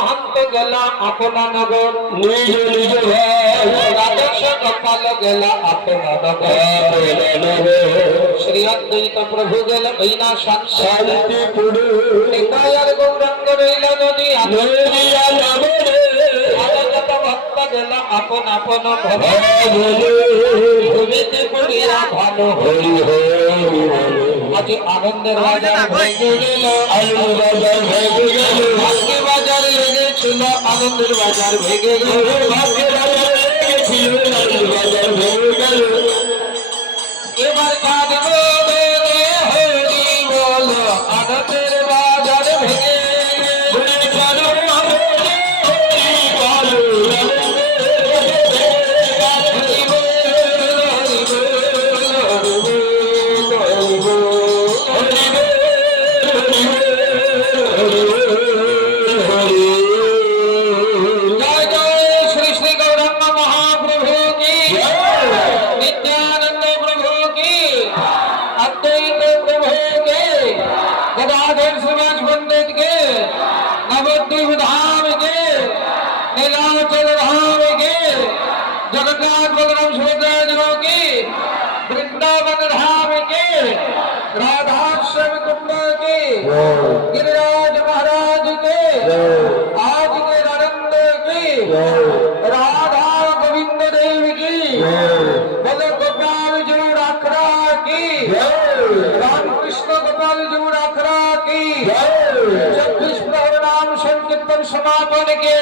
মহন্ত গেলা আপনা নগর নিজ নিজ ভাই রাজস্ব কপাল গেলা আপনা নগর শ্রী অদ্বৈত প্রভু গেল বৈনা শান্তিপুর নিতায়ার গৌরাঙ্গ রইল নদী আনন্দিয়া নগরে আনন্দ ভক্ত গেল আপন আপন ভূমিতে পড়িয়া ভালো হরি হরি আজ আনন্দের বাজার ভেঙে গেল ভাগ্যে বাজার লেগেছিল আনন্দের বাজার ভেঙে গেল ভাগ্যে বাজার লেগেছিল আনন্দের বাজার ভেঙে গেল এবার কাঁদব হরি বল আনন্দের বাজার ভেঙে जगन्नाथ बलराम सुभद्रा जी की वृंदावन धाम के राधाश्याम कुंड के गिरिराज महाराज के आज के आनंद की राधा गोविंद देव की बोले गोपाल जी राखरा की रामकृष्ण गोपाल जी राखरा की 26 प्रहर नाम संकीर्तन समापन के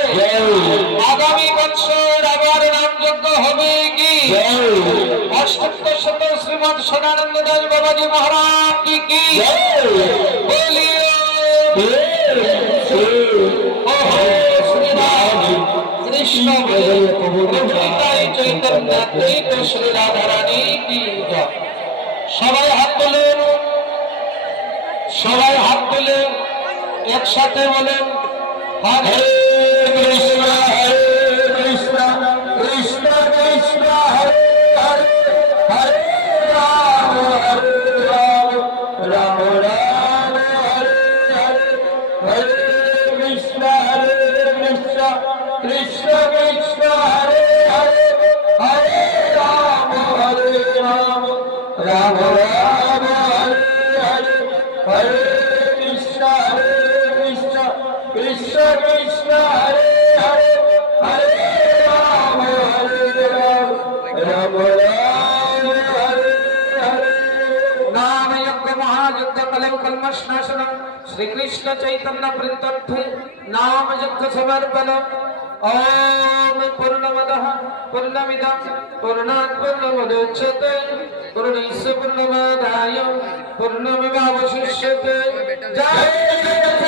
आगामी बच्चों आबार नाम यज्ञ হবে কি অষ্টম শত শ্রীমৎ সদানন্দ দাস বাবাজি মহারাজ কি কি বলিও কৃষ্ণ চৈতন্য দ্বৈত শ্রী রাধা রানী কি জয় সবাই হাত তুলেন একসাথে বলেন হরে কৃষ্ণ হরে কৃষ্ণ কৃষ্ণ কৃষ্ণ হরে হরে হরে রাম হরে রাম রাম রাম হরে হরে হরে কৃষ্ণ কৃষ্ণ কৃষ্ণ হরে হরে হরে রাম রাম রাম হরে হরে হরে কৃষ্ণ কৃষ্ণ কৃষ্ণ হরে হরে হরে রাম রাম রাম হরে হরে नाम यज्ञ महायज्ञ कलम कलमशनाशनम श्री कृष्ण चैतन्य प्रीत्यर्थे नाम यज्ञ समर्पण ओम पूर्णमदः पूर्णमिदं पूर्णात् पूर्णमुदच्यते पूर्णस्य पूर्णमादाय पूर्णमेवावशिष्यते जय